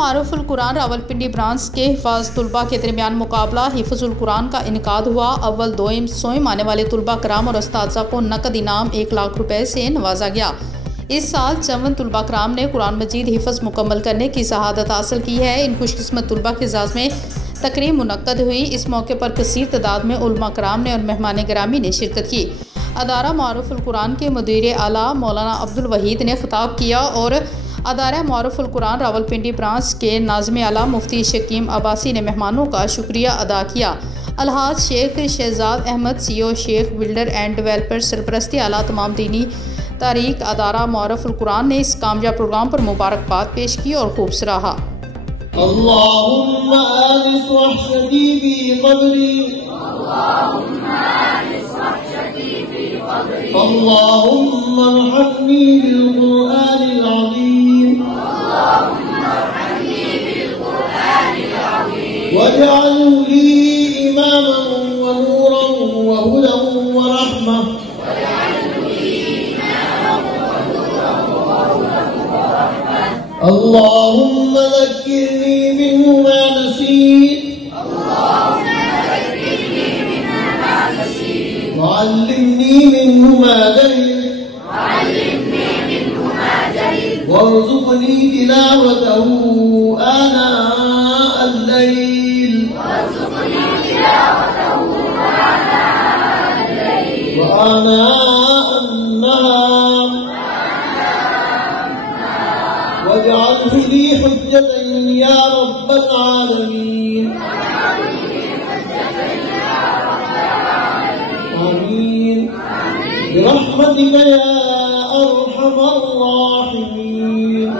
معروف القرآن راولپنڈی برانچ کے حفاظ طلباء کے درمیان مقابلہ حفظ القرآن کا انعقاد ہوا۔ اول دوئم سوئم آنے والے طلباء کرام اور اساتذہ کو نقد انعام 1 لاکھ روپے سے نوازا گیا۔ اس سال 54 طلباء کرام نے قرآن مجید حفظ مکمل کرنے کی شہادت حاصل کی ہے۔ ان خوش قسمت طلباء کے اعزاز میں تقریب منعقد ہوئی۔ اس موقع پر کثیر تعداد میں علماء کرام نے اور مہمان گرامی نے شرکت کی۔ ادارہ معروف القرآن کے مدیر اعلیٰ مولانا عبدالوحید نے خطاب کیا اور ادارہ معروف القرآن راولپنڈی برانچ کے ناظم اعلیٰ مفتی شکیم عباسی نے مہمانوں کا شکریہ ادا کیا۔ الحاج شیخ شہزاد احمد CEO شیخ بلڈر اینڈ ڈیولپر سرپرستی اعلیٰ تمام دینی تاریخ ادارہ معروف القرآن نے اس کامیاب پروگرام پر مبارکباد پیش کی اور خوب سراہا۔ اللهم آنس وحشتي في قبري اللهم ارحمني بالقرآن العظيم واجعله لي إماما ونورا وهدى ورحمة اللهم ذكرني منه ما نسيت وعلمني منه ما جهلت وارزقني تلاوته آناء الليل وآناء النهار واجعله لي حجة يا رب العالمين آمين برحمتك يا أرحم الراحمين۔